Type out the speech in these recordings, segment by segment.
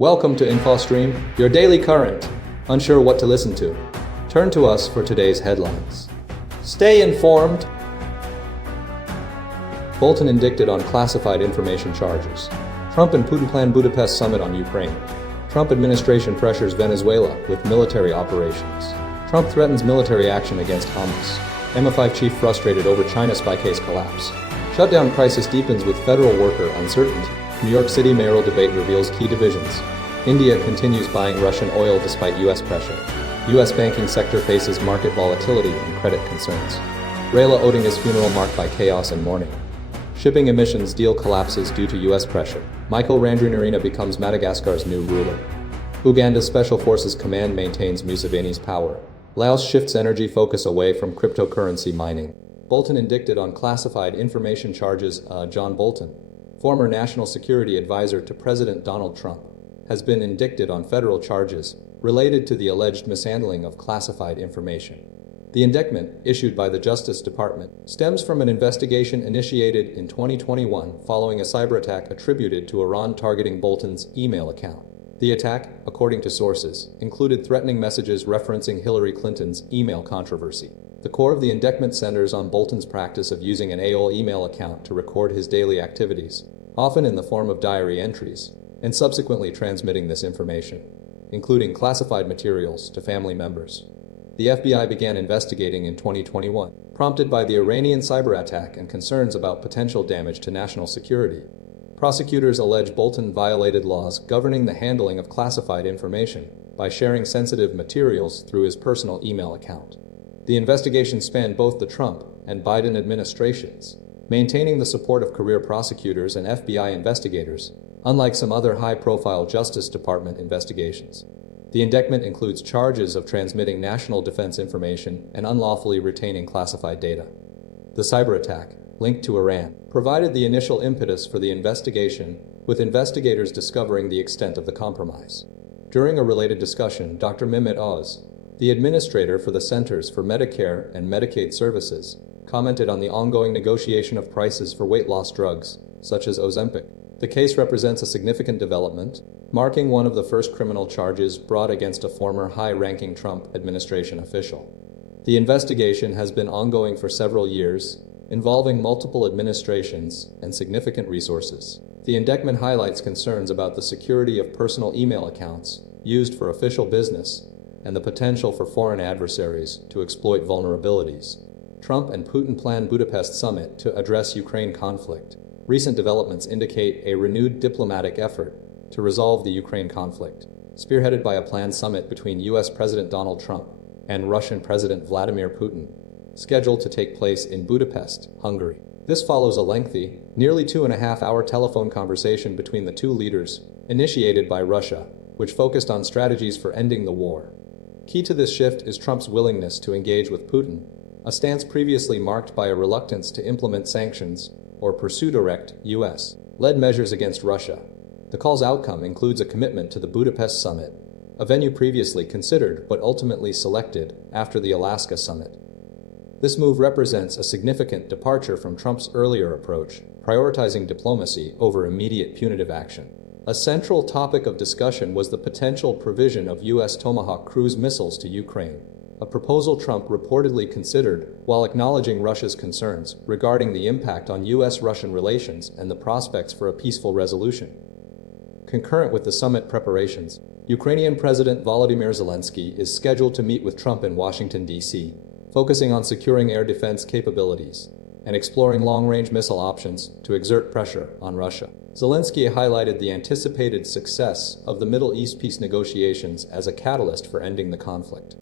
Welcome to InfoStream, your daily current. Unsure what to listen to? Turn to us for today's headlines. Stay informed. Bolton indicted on classified information charges. Trump and Putin plan Budapest summit on Ukraine. Trump administration pressures Venezuela with military operations. Trump threatens military action against Hamas. MI5 chief frustrated over China spy case collapse. Shutdown crisis deepens with federal worker uncertainty. New York City mayoral debate reveals key divisions. India continues buying Russian oil despite U.S. pressure. U.S. banking sector faces market volatility and credit concerns. Raila Odinga's funeral marked by chaos and mourning. Shipping emissions deal collapses due to U.S. pressure. Randrianirina becomes Madagascar's new ruler. Uganda's Special Forces Command maintains Museveni's power. Laos shifts energy focus away from cryptocurrency mining. Bolton indicted on classified information charges. John Bolton, former national security advisor to President Donald Trump, has been indicted on federal charges related to the alleged mishandling of classified information. The indictment, issued by the Justice Department, stems from an investigation initiated in 2021 following a cyber attack attributed to Iran targeting Bolton's email account. The attack, according to sources, included threatening messages referencing Hillary Clinton's email controversy. The core of the indictment centers on Bolton's practice of using an AOL email account to record his daily activities, often in the form of diary entries, and subsequently transmitting this information, including classified materials, to family members. The FBI began investigating in 2021, prompted by the Iranian cyber attack and concerns about potential damage to national security. Prosecutors allege Bolton violated laws governing the handling of classified information by sharing sensitive materials through his personal email account. The investigation spanned both the Trump and Biden administrations, maintaining the support of career prosecutors and FBI investigators, unlike some other high-profile Justice Department investigations. The indictment includes charges of transmitting national defense information and unlawfully retaining classified data. The cyber attack, linked to Iran, provided the initial impetus for the investigation, with investigators discovering the extent of the compromise. During a related discussion, Dr. Mehmet Oz, the administrator for the Centers for Medicare and Medicaid Services, commented on the ongoing negotiation of prices for weight loss drugs, such as Ozempic. The case represents a significant development, marking one of the first criminal charges brought against a former high-ranking Trump administration official. The investigation has been ongoing for several years, involving multiple administrations and significant resources. The indictment highlights concerns about the security of personal email accounts used for official business and the potential for foreign adversaries to exploit vulnerabilities. Trump and Putin plan Budapest summit to address Ukraine conflict. Recent developments indicate a renewed diplomatic effort to resolve the Ukraine conflict, spearheaded by a planned summit between U.S. President Donald Trump and Russian President Vladimir Putin, scheduled to take place in Budapest, Hungary. This follows a lengthy, nearly 2.5-hour telephone conversation between the two leaders, initiated by Russia, which focused on strategies for ending the war. Key to this shift is Trump's willingness to engage with Putin, a stance previously marked by a reluctance to implement sanctions or pursue direct U.S.-led measures against Russia. The call's outcome includes a commitment to the Budapest summit, a venue previously considered but ultimately selected after the Alaska summit. This move represents a significant departure from Trump's earlier approach, prioritizing diplomacy over immediate punitive action. A central topic of discussion was the potential provision of U.S. Tomahawk cruise missiles to Ukraine, a proposal Trump reportedly considered while acknowledging Russia's concerns regarding the impact on U.S.-Russian relations and the prospects for a peaceful resolution. Concurrent with the summit preparations, Ukrainian President Volodymyr Zelensky is scheduled to meet with Trump in Washington, D.C., focusing on securing air defense capabilities and exploring long-range missile options to exert pressure on Russia. Zelensky highlighted the anticipated success of the Middle East peace negotiations as a catalyst for ending the conflict.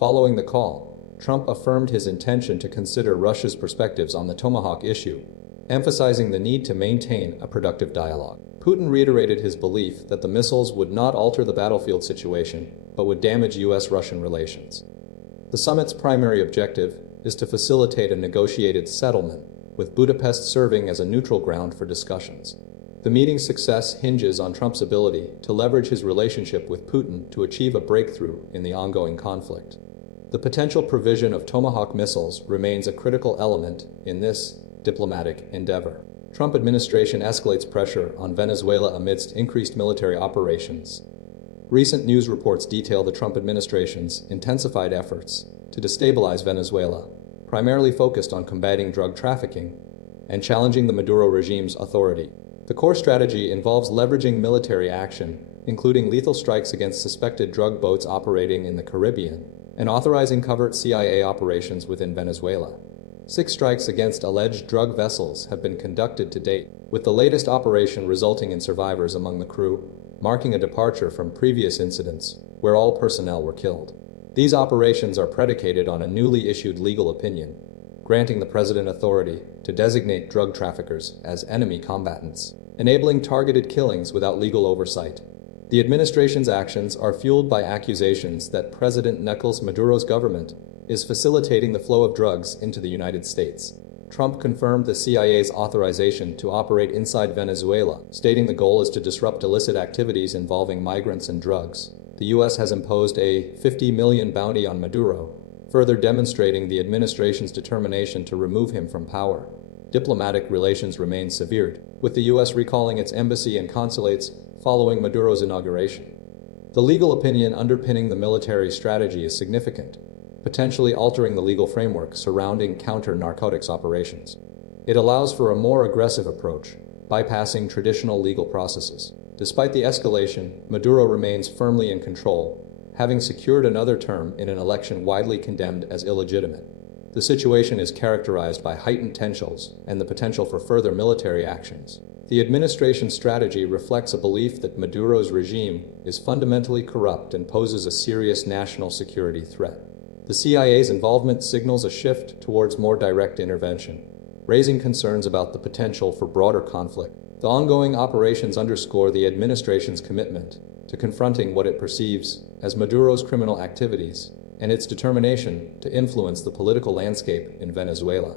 Following the call, Trump affirmed his intention to consider Russia's perspectives on the Tomahawk issue, emphasizing the need to maintain a productive dialogue. Putin reiterated his belief that the missiles would not alter the battlefield situation, but would damage U.S.-Russian relations. The summit's primary objective is to facilitate a negotiated settlement, with Budapest serving as a neutral ground for discussions. The meeting's success hinges on Trump's ability to leverage his relationship with Putin to achieve a breakthrough in the ongoing conflict. The potential provision of Tomahawk missiles remains a critical element in this diplomatic endeavor. Trump administration escalates pressure on Venezuela amidst increased military operations. Recent news reports detail the Trump administration's intensified efforts to destabilize Venezuela, primarily focused on combating drug trafficking and challenging the Maduro regime's authority. The core strategy involves leveraging military action, including lethal strikes against suspected drug boats operating in the Caribbean, and authorizing covert CIA operations within Venezuela. 6 strikes against alleged drug vessels have been conducted to date, with the latest operation resulting in survivors among the crew, marking a departure from previous incidents where all personnel were killed. These operations are predicated on a newly issued legal opinion, granting the president authority to designate drug traffickers as enemy combatants, enabling targeted killings without legal oversight. The administration's actions are fueled by accusations that President Nicolas Maduro's government is facilitating the flow of drugs into the United States. Trump confirmed the CIA's authorization to operate inside Venezuela, stating the goal is to disrupt illicit activities involving migrants and drugs. The U.S. has imposed a $50 million bounty on Maduro, further demonstrating the administration's determination to remove him from power. Diplomatic relations remain severed, with the U.S. recalling its embassy and consulates following Maduro's inauguration. The legal opinion underpinning the military strategy is significant, potentially altering the legal framework surrounding counter-narcotics operations. It allows for a more aggressive approach, bypassing traditional legal processes. Despite the escalation, Maduro remains firmly in control, having secured another term in an election widely condemned as illegitimate. The situation is characterized by heightened tensions and the potential for further military actions. The administration's strategy reflects a belief that Maduro's regime is fundamentally corrupt and poses a serious national security threat. The CIA's involvement signals a shift towards more direct intervention, raising concerns about the potential for broader conflict. The ongoing operations underscore the administration's commitment to confronting what it perceives as Maduro's criminal activities and its determination to influence the political landscape in Venezuela.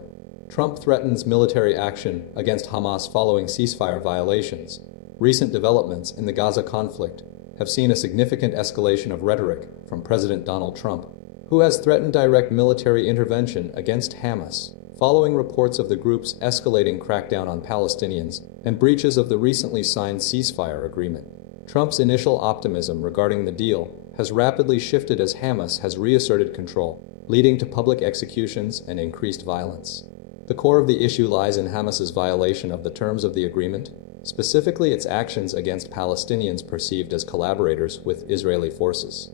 Trump threatens military action against Hamas following ceasefire violations. Recent developments in the Gaza conflict have seen a significant escalation of rhetoric from President Donald Trump, who has threatened direct military intervention against Hamas, following reports of the group's escalating crackdown on Palestinians and breaches of the recently signed ceasefire agreement. Trump's initial optimism regarding the deal has rapidly shifted as Hamas has reasserted control, leading to public executions and increased violence. The core of the issue lies in Hamas's violation of the terms of the agreement, specifically its actions against Palestinians perceived as collaborators with Israeli forces.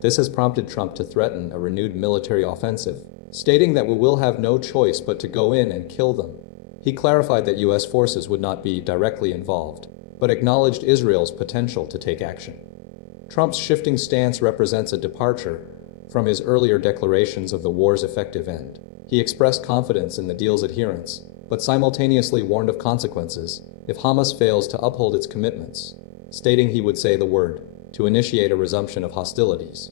This has prompted Trump to threaten a renewed military offensive, stating that we will have no choice but to go in and kill them. He clarified that U.S. forces would not be directly involved, but acknowledged Israel's potential to take action. Trump's shifting stance represents a departure from his earlier declarations of the war's effective end. He expressed confidence in the deal's adherence, but simultaneously warned of consequences if Hamas fails to uphold its commitments, stating he would say the word to initiate a resumption of hostilities.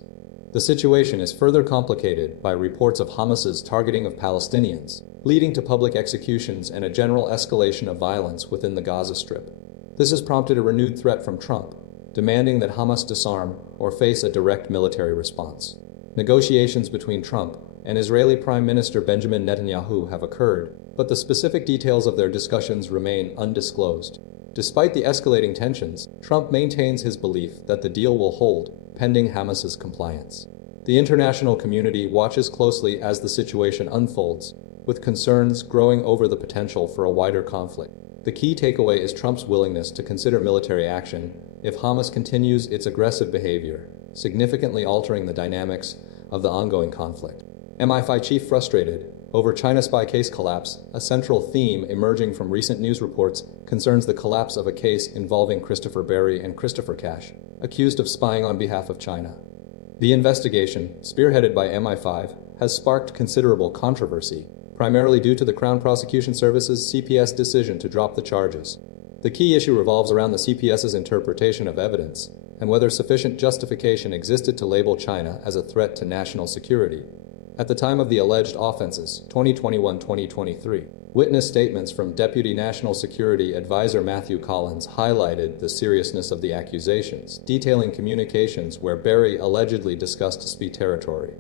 The situation is further complicated by reports of Hamas's targeting of Palestinians, leading to public executions and a general escalation of violence within the Gaza Strip. This has prompted a renewed threat from Trump, demanding that Hamas disarm or face a direct military response. Negotiations between Trump and Israeli Prime Minister Benjamin Netanyahu have occurred, but the specific details of their discussions remain undisclosed. Despite the escalating tensions, Trump maintains his belief that the deal will hold, pending Hamas's compliance. The international community watches closely as the situation unfolds, with concerns growing over the potential for a wider conflict. The key takeaway is Trump's willingness to consider military action if Hamas continues its aggressive behavior, significantly altering the dynamics of the ongoing conflict. MI5 chief frustrated over China spy case collapse. A central theme emerging from recent news reports concerns the collapse of a case involving Christopher Berry and Christopher Cash, accused of spying on behalf of China. The investigation, spearheaded by MI5, has sparked considerable controversy, primarily due to the Crown Prosecution Service's CPS decision to drop the charges. The key issue revolves around the CPS's interpretation of evidence and whether sufficient justification existed to label China as a threat to national security. At the time of the alleged offenses, 2021-2023, witness statements from Deputy National Security Advisor Matthew Collins highlighted the seriousness of the accusations, detailing communications where Berry allegedly discussed SPI territory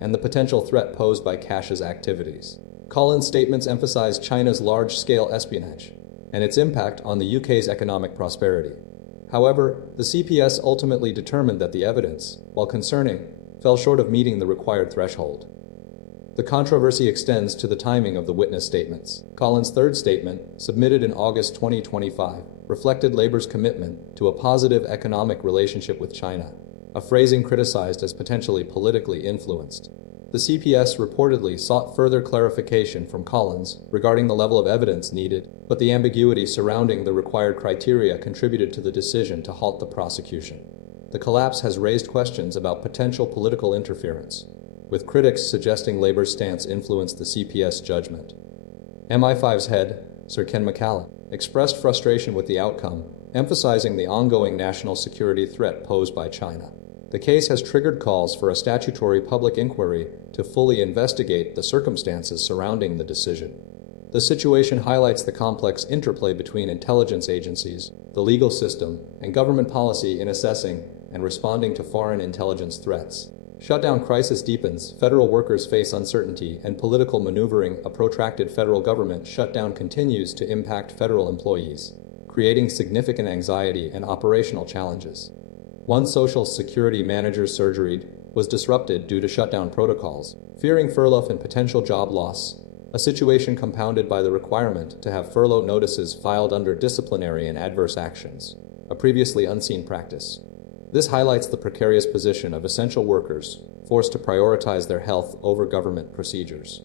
and the potential threat posed by Cash's activities. Collins' statements emphasized China's large-scale espionage, and its impact on the UK's economic prosperity. However, the CPS ultimately determined that the evidence, while concerning, fell short of meeting the required threshold. The controversy extends to the timing of the witness statements. Collins' third statement, submitted in August 2025, reflected Labour's commitment to a positive economic relationship with China, a phrasing criticized as potentially politically influenced. The CPS reportedly sought further clarification from Collins regarding the level of evidence needed, but the ambiguity surrounding the required criteria contributed to the decision to halt the prosecution. The collapse has raised questions about potential political interference, with critics suggesting Labour's stance influenced the CPS judgment. MI5's head, Sir Ken McCallum, expressed frustration with the outcome, emphasizing the ongoing national security threat posed by China. The case has triggered calls for a statutory public inquiry to fully investigate the circumstances surrounding the decision. The situation highlights the complex interplay between intelligence agencies, the legal system, and government policy in assessing and responding to foreign intelligence threats. Shutdown crisis deepens. Federal workers face uncertainty and political maneuvering. A protracted federal government shutdown continues to impact federal employees, creating significant anxiety and operational challenges. One Social Security manager's surgery was disrupted due to shutdown protocols, fearing furlough and potential job loss, a situation compounded by the requirement to have furlough notices filed under disciplinary and adverse actions, a previously unseen practice. This highlights the precarious position of essential workers, forced to prioritize their health over government procedures.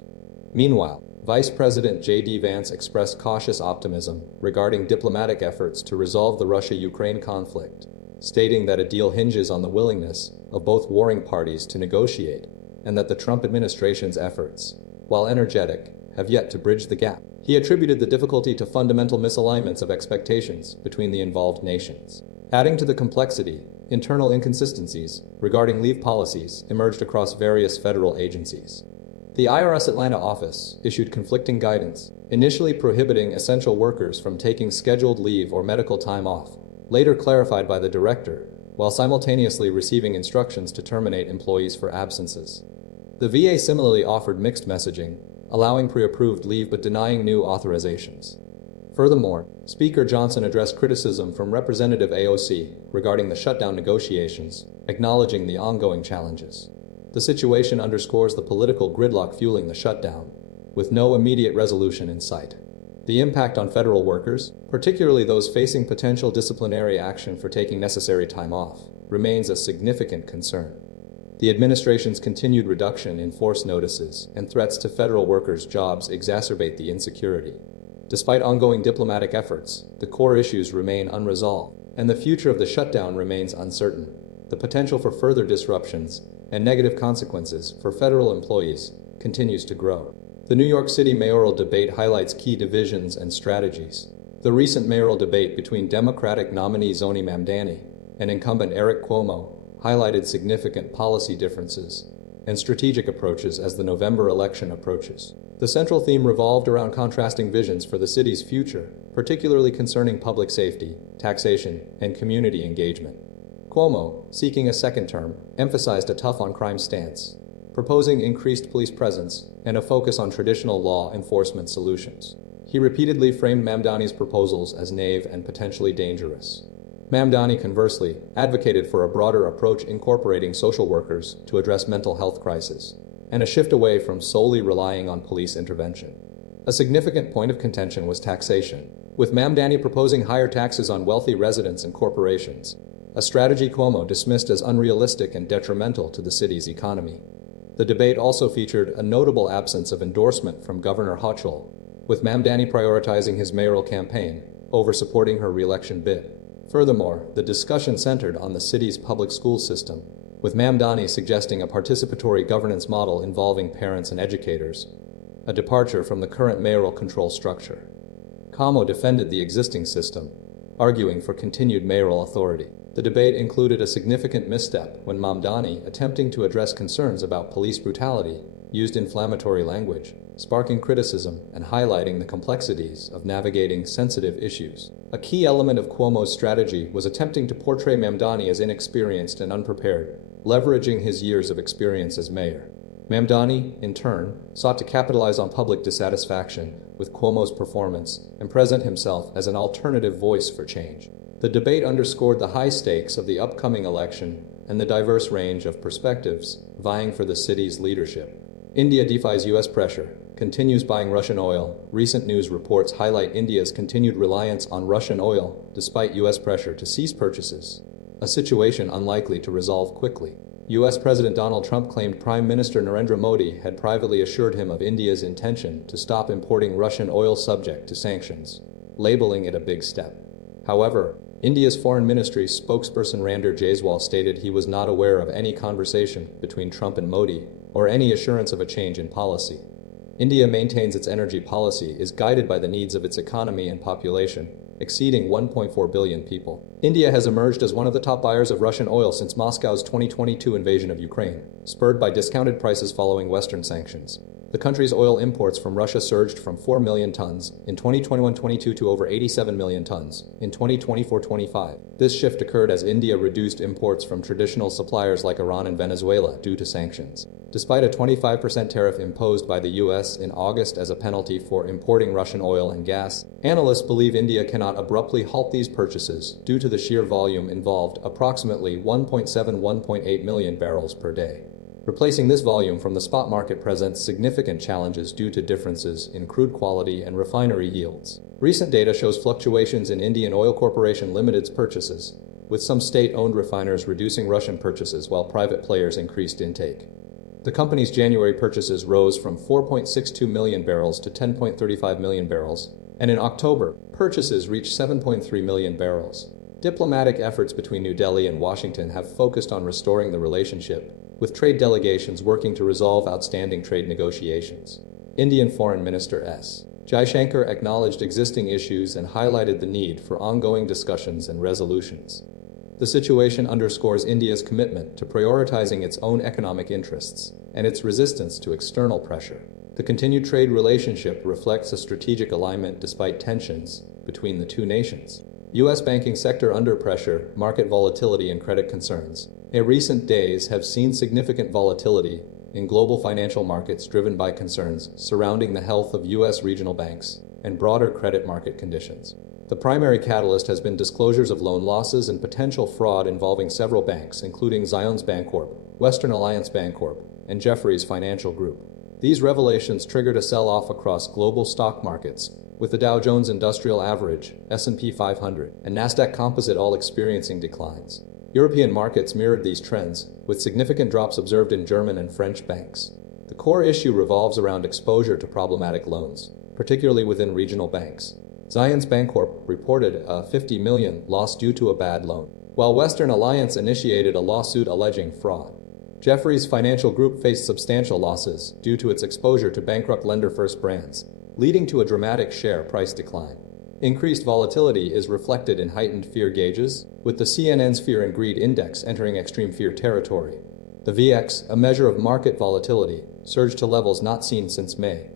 Meanwhile, Vice President J.D. Vance expressed cautious optimism regarding diplomatic efforts to resolve the Russia-Ukraine conflict, stating that a deal hinges on the willingness of both warring parties to negotiate, and that the Trump administration's efforts, while energetic, have yet to bridge the gap. He attributed the difficulty to fundamental misalignments of expectations between the involved nations. Adding to the complexity, internal inconsistencies regarding leave policies emerged across various federal agencies. The IRS Atlanta office issued conflicting guidance, initially prohibiting essential workers from taking scheduled leave or medical time off, later clarified by the director, while simultaneously receiving instructions to terminate employees for absences. The VA similarly offered mixed messaging, allowing pre-approved leave but denying new authorizations. Furthermore, Speaker Johnson addressed criticism from Representative AOC regarding the shutdown negotiations, acknowledging the ongoing challenges. The situation underscores the political gridlock fueling the shutdown, with no immediate resolution in sight. The impact on federal workers, particularly those facing potential disciplinary action for taking necessary time off, remains a significant concern. The administration's continued reduction in force notices and threats to federal workers' jobs exacerbate the insecurity. Despite ongoing diplomatic efforts, the core issues remain unresolved, and the future of the shutdown remains uncertain. The potential for further disruptions and negative consequences for federal employees continues to grow. The New York City mayoral debate highlights key divisions and strategies. The recent mayoral debate between Democratic nominee Zoni Mamdani and incumbent Eric Cuomo highlighted significant policy differences and strategic approaches as the November election approaches. The central theme revolved around contrasting visions for the city's future, particularly concerning public safety, taxation, and community engagement. Cuomo, seeking a second term, emphasized a tough-on-crime stance, proposing increased police presence and a focus on traditional law enforcement solutions. He repeatedly framed Mamdani's proposals as naive and potentially dangerous. Mamdani, conversely, advocated for a broader approach incorporating social workers to address mental health crisis, and a shift away from solely relying on police intervention. A significant point of contention was taxation, with Mamdani proposing higher taxes on wealthy residents and corporations, a strategy Cuomo dismissed as unrealistic and detrimental to the city's economy. The debate also featured a notable absence of endorsement from Governor Hochul, with Mamdani prioritizing his mayoral campaign over supporting her re-election bid. Furthermore, the discussion centered on the city's public school system, with Mamdani suggesting a participatory governance model involving parents and educators, a departure from the current mayoral control structure. Cuomo defended the existing system, arguing for continued mayoral authority. The debate included a significant misstep when Mamdani, attempting to address concerns about police brutality, used inflammatory language, sparking criticism and highlighting the complexities of navigating sensitive issues. A key element of Cuomo's strategy was attempting to portray Mamdani as inexperienced and unprepared, leveraging his years of experience as mayor. Mamdani, in turn, sought to capitalize on public dissatisfaction with Cuomo's performance and present himself as an alternative voice for change. The debate underscored the high stakes of the upcoming election and the diverse range of perspectives vying for the city's leadership. India defies U.S. pressure, continues buying Russian oil. Recent news reports highlight India's continued reliance on Russian oil despite U.S. pressure to cease purchases, a situation unlikely to resolve quickly. U.S. President Donald Trump claimed Prime Minister Narendra Modi had privately assured him of India's intention to stop importing Russian oil subject to sanctions, labeling it a big step. However, India's Foreign Ministry's spokesperson Randir Jaiswal stated he was not aware of any conversation between Trump and Modi or any assurance of a change in policy. India maintains its energy policy is guided by the needs of its economy and population, exceeding 1.4 billion people. India has emerged as one of the top buyers of Russian oil since Moscow's 2022 invasion of Ukraine, spurred by discounted prices following Western sanctions. The country's oil imports from Russia surged from 4 million tons in 2021-22 to over 87 million tons in 2024-25. This shift occurred as India reduced imports from traditional suppliers like Iran and Venezuela due to sanctions. Despite a 25% tariff imposed by the U.S. in August as a penalty for importing Russian oil and gas, analysts believe India cannot abruptly halt these purchases due to the sheer volume involved, approximately 1.7–1.8 million barrels per day. Replacing this volume from the spot market presents significant challenges due to differences in crude quality and refinery yields. Recent data shows fluctuations in Indian Oil Corporation Limited's purchases, with some state-owned refiners reducing Russian purchases while private players increased intake. The company's January purchases rose from 4.62 million barrels to 10.35 million barrels, and in October, purchases reached 7.3 million barrels. Diplomatic efforts between New Delhi and Washington have focused on restoring the relationship, with trade delegations working to resolve outstanding trade negotiations. Indian Foreign Minister S. Jaishankar acknowledged existing issues and highlighted the need for ongoing discussions and resolutions. The situation underscores India's commitment to prioritizing its own economic interests and its resistance to external pressure. The continued trade relationship reflects a strategic alignment despite tensions between the two nations. U.S. banking sector under pressure, market volatility and credit concerns. In recent days have seen significant volatility in global financial markets driven by concerns surrounding the health of U.S. regional banks and broader credit market conditions. The primary catalyst has been disclosures of loan losses and potential fraud involving several banks, including Zions Bancorp, Western Alliance Bancorp, and Jefferies Financial Group. These revelations triggered a sell-off across global stock markets, with the Dow Jones Industrial Average, S&P 500, and Nasdaq Composite all experiencing declines. European markets mirrored these trends, with significant drops observed in German and French banks. The core issue revolves around exposure to problematic loans, particularly within regional banks. Zions Bancorp reported a $50 million loss due to a bad loan, while Western Alliance initiated a lawsuit alleging fraud. Jefferies Financial Group faced substantial losses due to its exposure to bankrupt lender First Brands, leading to a dramatic share price decline. Increased volatility is reflected in heightened fear gauges, with the CNN's Fear and Greed Index entering extreme fear territory. The VX, a measure of market volatility, surged to levels not seen since May.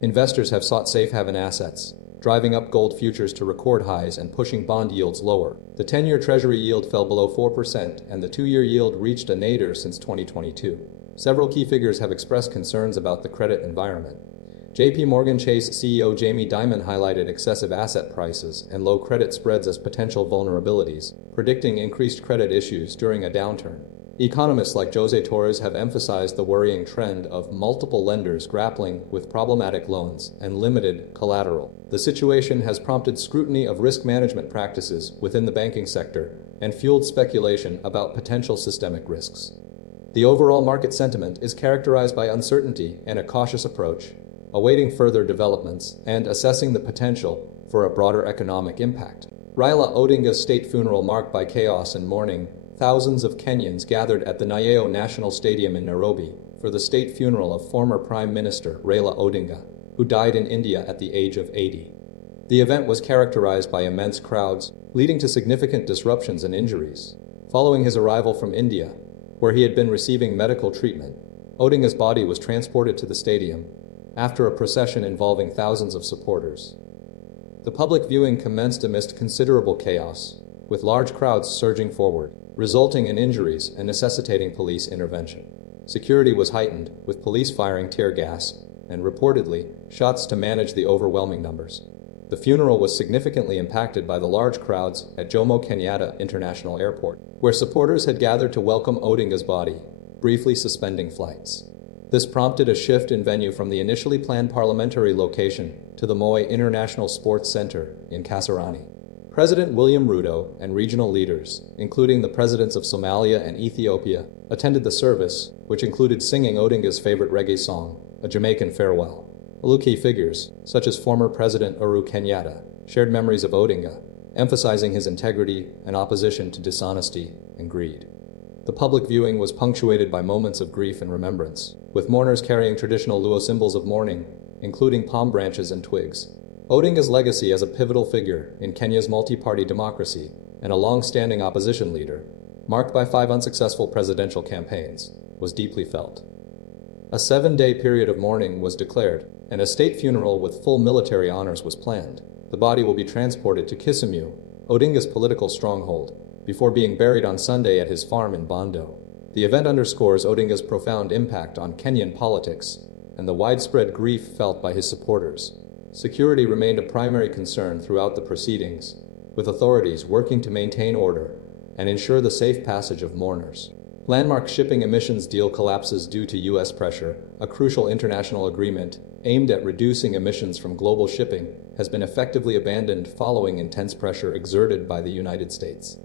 Investors have sought safe haven assets, driving up gold futures to record highs and pushing bond yields lower. The 10-year Treasury yield fell below 4%, and the 2-year yield reached a nadir since 2022. Several key figures have expressed concerns about the credit environment. JP Morgan Chase CEO Jamie Dimon highlighted excessive asset prices and low credit spreads as potential vulnerabilities, predicting increased credit issues during a downturn. Economists like Jose Torres have emphasized the worrying trend of multiple lenders grappling with problematic loans and limited collateral. The situation has prompted scrutiny of risk management practices within the banking sector and fueled speculation about potential systemic risks. The overall market sentiment is characterized by uncertainty and a cautious approach, awaiting further developments and assessing the potential for a broader economic impact. Raila Odinga's state funeral marked by chaos and mourning. Thousands of Kenyans gathered at the Nyayo National Stadium in Nairobi for the state funeral of former Prime Minister Raila Odinga, who died in India at the age of 80. The event was characterized by immense crowds, leading to significant disruptions and injuries. Following his arrival from India, where he had been receiving medical treatment, Odinga's body was transported to the stadium after a procession involving thousands of supporters. The public viewing commenced amidst considerable chaos, with large crowds surging forward, resulting in injuries and necessitating police intervention. Security was heightened, with police firing tear gas and, reportedly, shots to manage the overwhelming numbers. The funeral was significantly impacted by the large crowds at Jomo Kenyatta International Airport, where supporters had gathered to welcome Odinga's body, briefly suspending flights. This prompted a shift in venue from the initially planned parliamentary location to the Moi International Sports Center in Kasarani. President William Ruto and regional leaders, including the presidents of Somalia and Ethiopia, attended the service, which included singing Odinga's favorite reggae song, A Jamaican Farewell. Key figures, such as former President Uhuru Kenyatta, shared memories of Odinga, emphasizing his integrity and opposition to dishonesty and greed. The public viewing was punctuated by moments of grief and remembrance, with mourners carrying traditional Luo symbols of mourning, including palm branches and twigs. Odinga's legacy as a pivotal figure in Kenya's multi-party democracy and a long-standing opposition leader, marked by 5 unsuccessful presidential campaigns, was deeply felt. A 7-day period of mourning was declared, and a state funeral with full military honors was planned. The body will be transported to Kisumu, Odinga's political stronghold, before being buried on Sunday at his farm in Bondo. The event underscores Odinga's profound impact on Kenyan politics and the widespread grief felt by his supporters. Security remained a primary concern throughout the proceedings, with authorities working to maintain order and ensure the safe passage of mourners. Landmark shipping emissions deal collapses due to U.S. pressure. A crucial international agreement aimed at reducing emissions from global shipping has been effectively abandoned following intense pressure exerted by the United States.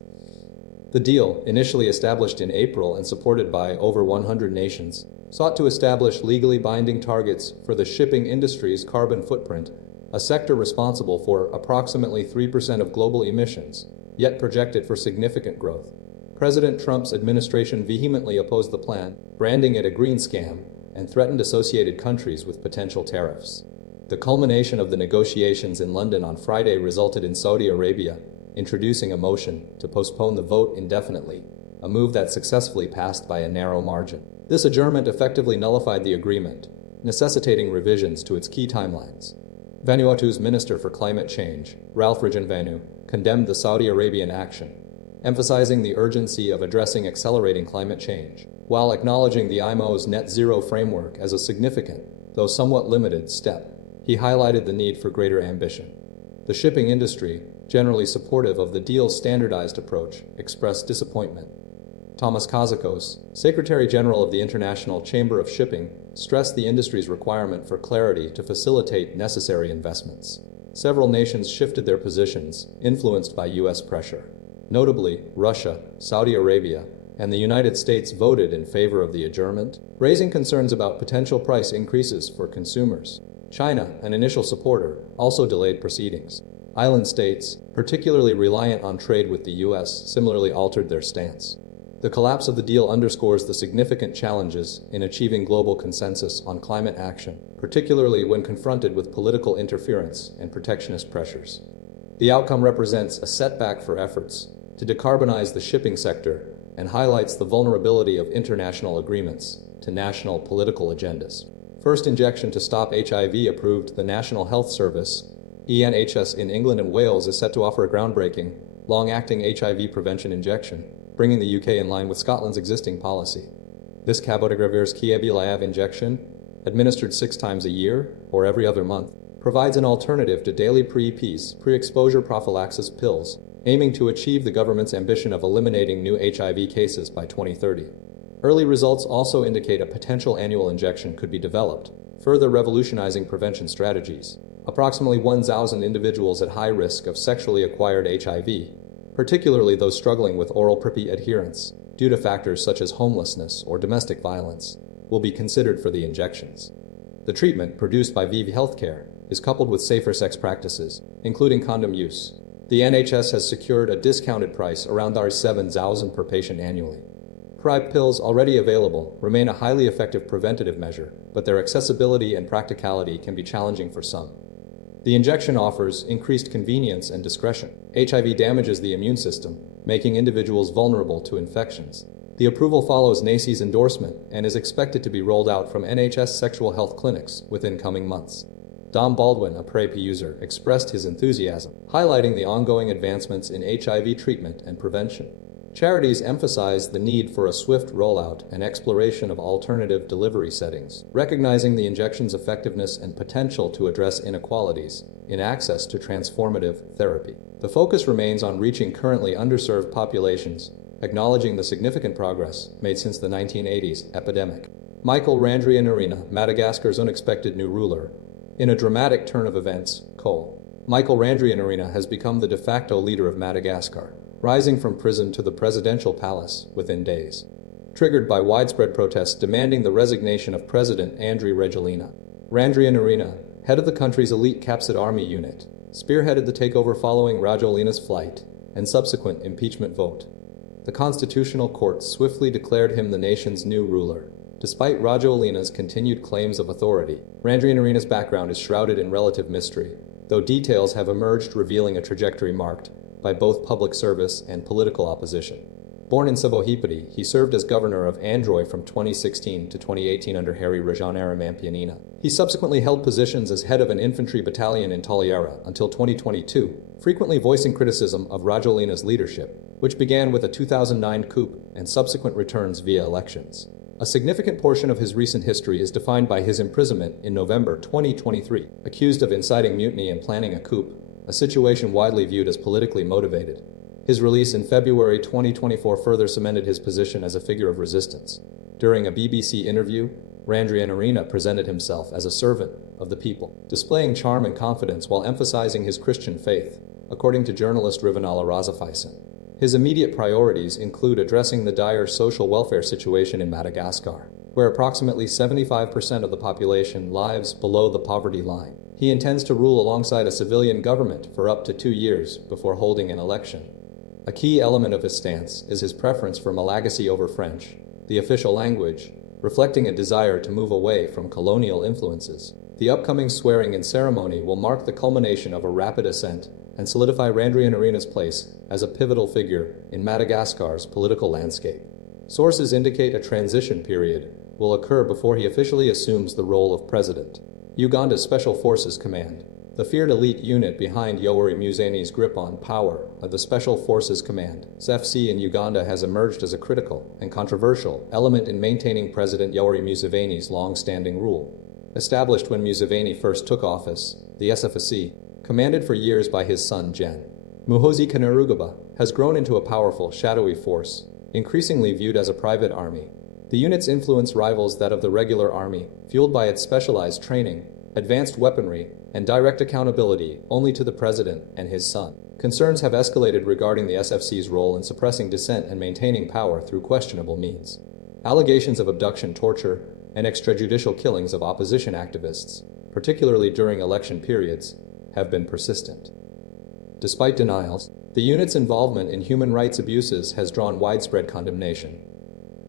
The deal, initially established in April and supported by over 100 nations, sought to establish legally binding targets for the shipping industry's carbon footprint, a sector responsible for approximately 3% of global emissions, yet projected for significant growth. President Trump's administration vehemently opposed the plan, branding it a green scam, and threatened associated countries with potential tariffs. The culmination of the negotiations in London on Friday resulted in Saudi Arabia introducing a motion to postpone the vote indefinitely, a move that successfully passed by a narrow margin. This adjournment effectively nullified the agreement, necessitating revisions to its key timelines. Vanuatu's Minister for Climate Change, Ralph Randrianirina, condemned the Saudi Arabian action, emphasizing the urgency of addressing accelerating climate change, while acknowledging the IMO's net zero framework as a significant, though somewhat limited, step. He highlighted the need for greater ambition. The shipping industry, generally supportive of the deal's standardized approach, expressed disappointment. Thomas Kazakos, Secretary General of the International Chamber of Shipping, stressed the industry's requirement for clarity to facilitate necessary investments. Several nations shifted their positions, influenced by U.S. pressure. Notably, Russia, Saudi Arabia, and the United States voted in favor of the adjournment, raising concerns about potential price increases for consumers. China, an initial supporter, also delayed proceedings. Island states, particularly reliant on trade with the U.S., similarly altered their stance. The collapse of the deal underscores the significant challenges in achieving global consensus on climate action, particularly when confronted with political interference and protectionist pressures. The outcome represents a setback for efforts to decarbonize the shipping sector and highlights the vulnerability of international agreements to national political agendas. First injection to stop HIV approved. The National Health Service, NHS in England and Wales, is set to offer a groundbreaking, long-acting HIV prevention injection, bringing the UK in line with Scotland's existing policy. This cabotegravir Kiabilav injection, administered 6 times a year or every other month, provides an alternative to daily pre-exposure prophylaxis pills, aiming to achieve the government's ambition of eliminating new HIV cases by 2030. Early results also indicate a potential annual injection could be developed, further revolutionizing prevention strategies. Approximately 1,000 individuals at high risk of sexually acquired HIV, particularly those struggling with oral PrEP adherence due to factors such as homelessness or domestic violence, will be considered for the injections. The treatment, produced by ViV Healthcare, is coupled with safer sex practices, including condom use. The NHS has secured a discounted price around $7,000 per patient annually. PrEP pills, already available, remain a highly effective preventative measure, but their accessibility and practicality can be challenging for some. The injection offers increased convenience and discretion. HIV damages the immune system, making individuals vulnerable to infections. The approval follows NACI's endorsement and is expected to be rolled out from NHS sexual health clinics within coming months. Dom Baldwin, a PrEP user, expressed his enthusiasm, highlighting the ongoing advancements in HIV treatment and prevention. Charities emphasize the need for a swift rollout and exploration of alternative delivery settings, recognizing the injection's effectiveness and potential to address inequalities in access to transformative therapy. The focus remains on reaching currently underserved populations, acknowledging the significant progress made since the 1980s epidemic. Randrianirina, Madagascar's unexpected new ruler. In a dramatic turn of events, Randrianirina has become the de facto leader of Madagascar, rising from prison to the presidential palace within days. Triggered by widespread protests demanding the resignation of President Andry Rajoelina, Randrianirina, head of the country's elite captured army unit, spearheaded the takeover following Rajoelina's flight and subsequent impeachment vote. The Constitutional Court swiftly declared him the nation's new ruler. Despite Rajoelina's continued claims of authority, Randrianirina's background is shrouded in relative mystery, though details have emerged revealing a trajectory marked by both public service and political opposition. Born in Ceasefire, he served as governor of Androy from 2016 to 2018 under Randrianirina. He subsequently held positions as head of an infantry battalion in Toliara until 2022, frequently voicing criticism of Rajoelina's leadership, which began with a 2009 coup and subsequent returns via elections. A significant portion of his recent history is defined by his imprisonment in November 2023, accused of inciting mutiny and planning a coup, a situation widely viewed as politically motivated. His release in February 2024 further cemented his position as a figure of resistance. During a BBC interview, Randrianirina presented himself as a servant of the people, displaying charm and confidence while emphasizing his Christian faith, according to journalist Rivanala Razafaisen. His immediate priorities include addressing the dire social welfare situation in Madagascar, where approximately 75% of the population lives below the poverty line. He intends to rule alongside a civilian government for up to 2 years before holding an election. A key element of his stance is his preference for Malagasy over French, the official language, reflecting a desire to move away from colonial influences. The upcoming swearing-in ceremony will mark the culmination of a rapid ascent and solidify Randrianirina's place as a pivotal figure in Madagascar's political landscape. Sources indicate a transition period will occur before he officially assumes the role of president. Uganda's Special Forces Command, the feared elite unit behind Yoweri Museveni's grip on power of the Special Forces Command, SFC in Uganda, has emerged as a critical and controversial element in maintaining President Yoweri Museveni's long-standing rule. Established when Museveni first took office, the SFC, commanded for years by his son Gen. Muhoozi Kainerugaba, has grown into a powerful, shadowy force, increasingly viewed as a private army. The unit's influence rivals that of the regular army, fueled by its specialized training, advanced weaponry, and direct accountability only to the president and his son. Concerns have escalated regarding the SFC's role in suppressing dissent and maintaining power through questionable means. Allegations of abduction, torture, and extrajudicial killings of opposition activists, particularly during election periods, have been persistent. Despite denials, the unit's involvement in human rights abuses has drawn widespread condemnation.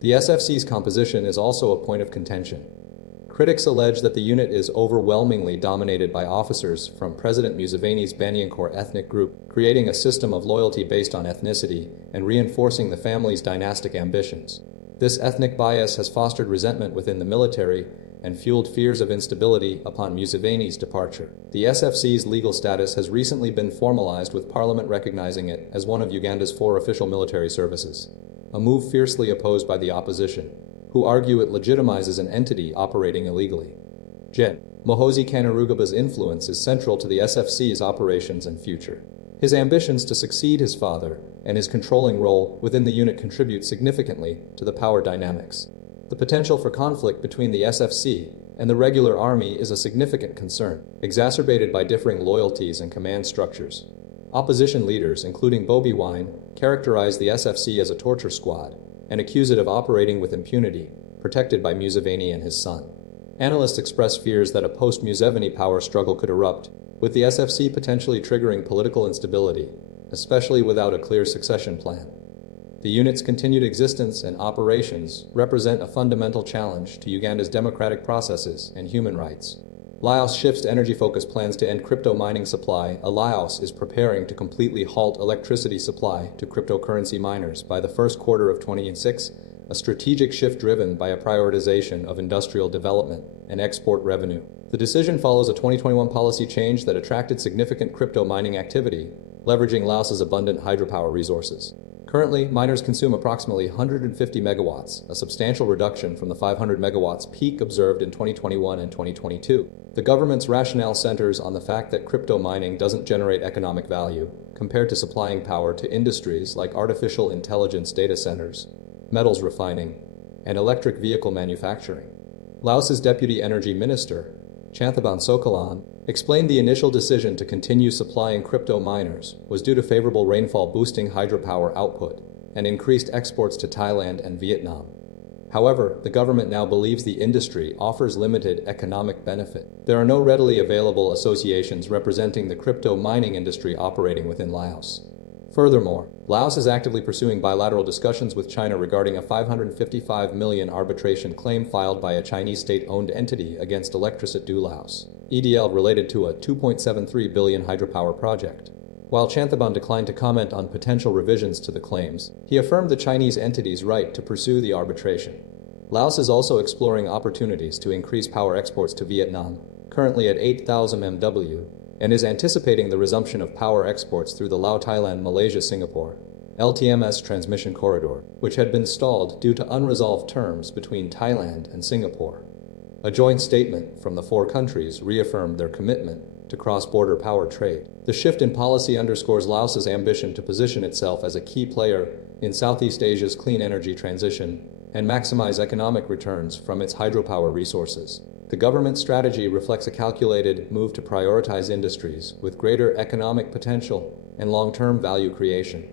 The SFC's composition is also a point of contention. Critics allege that the unit is overwhelmingly dominated by officers from President Museveni's Banyankore ethnic group, creating a system of loyalty based on ethnicity and reinforcing the family's dynastic ambitions. This ethnic bias has fostered resentment within the military and fueled fears of instability upon Museveni's departure. The SFC's legal status has recently been formalized, with Parliament recognizing it as one of Uganda's 4 official military services, a move fiercely opposed by the opposition, who argue it legitimizes an entity operating illegally. Gen. Muhoozi Kainerugaba's influence is central to the SFC's operations and future. His ambitions to succeed his father and his controlling role within the unit contribute significantly to the power dynamics. The potential for conflict between the SFC and the regular army is a significant concern, exacerbated by differing loyalties and command structures. Opposition leaders, including Bobi Wine, characterize the SFC as a torture squad and accuse it of operating with impunity, protected by Museveni and his son. Analysts express fears that a post-Museveni power struggle could erupt, with the SFC potentially triggering political instability, especially without a clear succession plan. The unit's continued existence and operations represent a fundamental challenge to Uganda's democratic processes and human rights. Laos shifts to energy-focused plans to end crypto mining supply. Laos is preparing to completely halt electricity supply to cryptocurrency miners by the first quarter of 2026, a strategic shift driven by a prioritization of industrial development and export revenue. The decision follows a 2021 policy change that attracted significant crypto mining activity, leveraging Laos's abundant hydropower resources. Currently, miners consume approximately 150 megawatts, a substantial reduction from the 500 megawatts peak observed in 2021 and 2022. The government's rationale centers on the fact that crypto mining doesn't generate economic value, compared to supplying power to industries like artificial intelligence data centers, metals refining, and electric vehicle manufacturing. Laos's Deputy Energy Minister, Chanthaban Sokalan, explained the initial decision to continue supplying crypto miners was due to favorable rainfall boosting hydropower output and increased exports to Thailand and Vietnam. However, the government now believes the industry offers limited economic benefit. There are no readily available associations representing the crypto mining industry operating within Laos. Furthermore, Laos is actively pursuing bilateral discussions with China regarding a $555 million arbitration claim filed by a Chinese state-owned entity against Electricité du Laos, EDL, related to a $2.73 billion hydropower project. While Chanthaban declined to comment on potential revisions to the claims, he affirmed the Chinese entity's right to pursue the arbitration. Laos is also exploring opportunities to increase power exports to Vietnam, currently at 8,000 MW, and is anticipating the resumption of power exports through the Laos-Thailand-Malaysia-Singapore LTMS transmission corridor, which had been stalled due to unresolved terms between Thailand and Singapore. A joint statement from the four countries reaffirmed their commitment to cross-border power trade. The shift in policy underscores Laos's ambition to position itself as a key player in Southeast Asia's clean energy transition and maximize economic returns from its hydropower resources. The government's strategy reflects a calculated move to prioritize industries with greater economic potential and long-term value creation.